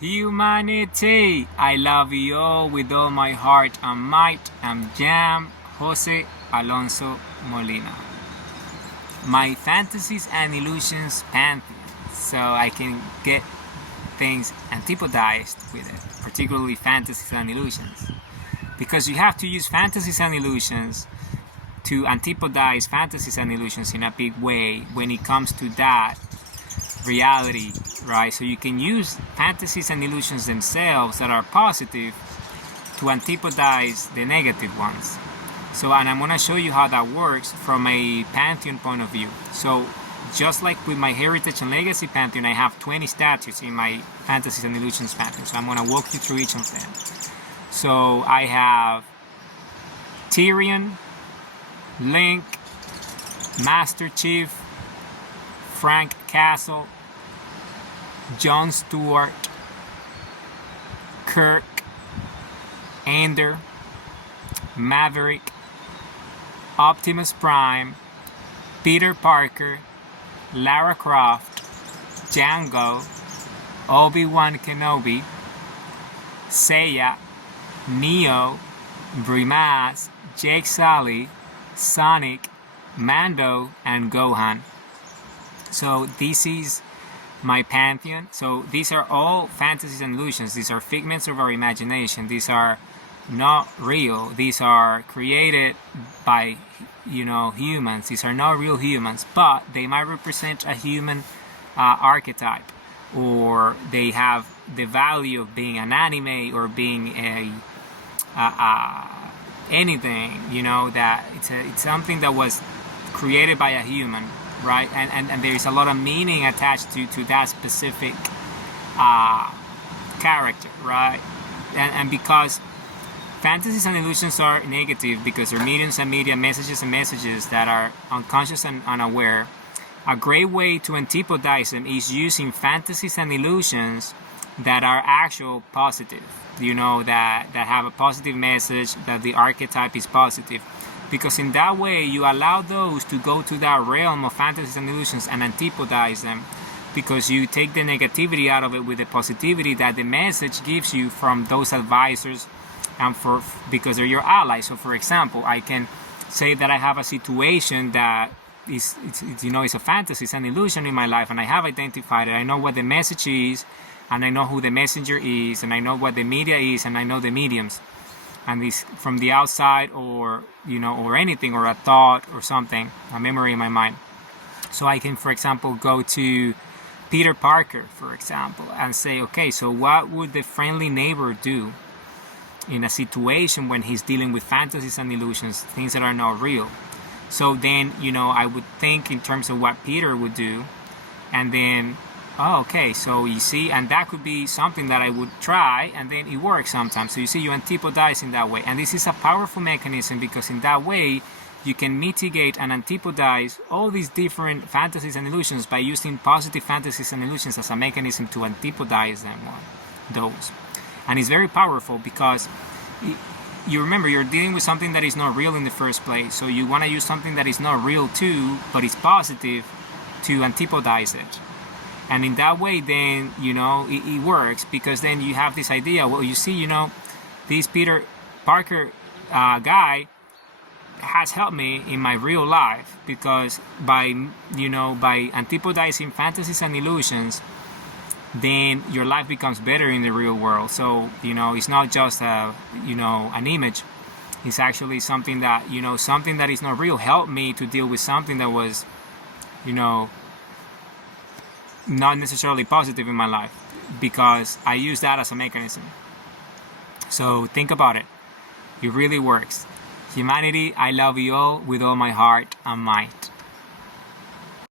Humanity, I love you all with all my heart and might. I'm Jam Jose Alonso Molina. My fantasies and illusions pantheon, so I can get things antipodized with it, particularly fantasies and illusions. Because you have to use fantasies and illusions to antipodize fantasies and illusions in a big way when it comes to that reality, right? So you can use fantasies and illusions themselves that are positive to antipodize the negative ones. So, and I'm going to show you how that works from a Pantheon point of view. So just like with my Heritage and Legacy Pantheon, I have 20 statues in my Fantasies and Illusions Pantheon. So I'm going to walk you through each of them. So I have Tyrion, Link, Master Chief, Frank Castle, Jon Stewart, Kirk, Ender, Maverick, Optimus Prime, Peter Parker, Lara Croft, Django, Obi-Wan Kenobi, Seiya, Neo, Brimas, Jake Sully, Sonic, Mando, and Gohan. So this is my pantheon. So these are all fantasies and illusions. These are figments of our imagination. These are not real. These are created by humans. These are not real humans, but they might represent a human archetype, or they have the value of being an anime or being anything, that it's something that was created by a human, right? And there is a lot of meaning attached to that specific character, right? And because fantasies and illusions are negative because they're mediums and media messages that are unconscious and unaware, a great way to antipodize them is using fantasies and illusions that are actual positive, that have a positive message, that the archetype is positive. Because in that way, you allow those to go to that realm of fantasies and illusions and antipodize them, because you take the negativity out of it with the positivity that the message gives you from those advisors, and because they're your allies. So for example, I can say that I have a situation that it's a fantasy, it's an illusion in my life, and I have identified it. I know what the message is, and I know who the messenger is, and I know what the media is, and I know the mediums. And this from the outside, or anything, or a thought or something, a memory in my mind. So I can, for example, go to Peter Parker, for example, and say, okay, so what would the friendly neighbor do in a situation when he's dealing with fantasies and illusions, things that are not real? So then, I would think in terms of what Peter would do, and then, okay, so you see, and that could be something that I would try, and then it works sometimes. So you see, you antipodize in that way. And this is a powerful mechanism, because in that way, you can mitigate and antipodize all these different fantasies and illusions by using positive fantasies and illusions as a mechanism to antipodize them, those. And it's very powerful because you remember, you're dealing with something that is not real in the first place. So you want to use something that is not real too, but is positive, to antipodize it. And in that way, then, it works, because then you have this idea, well, you see, this Peter Parker guy has helped me in my real life, because by antipodizing fantasies and illusions, then your life becomes better in the real world. So, it's not just an image. It's actually something that, something that is not real helped me to deal with something that was, not necessarily positive in my life, because I use that as a mechanism. So think about it. It really works. Humanity, I love you all with all my heart and might.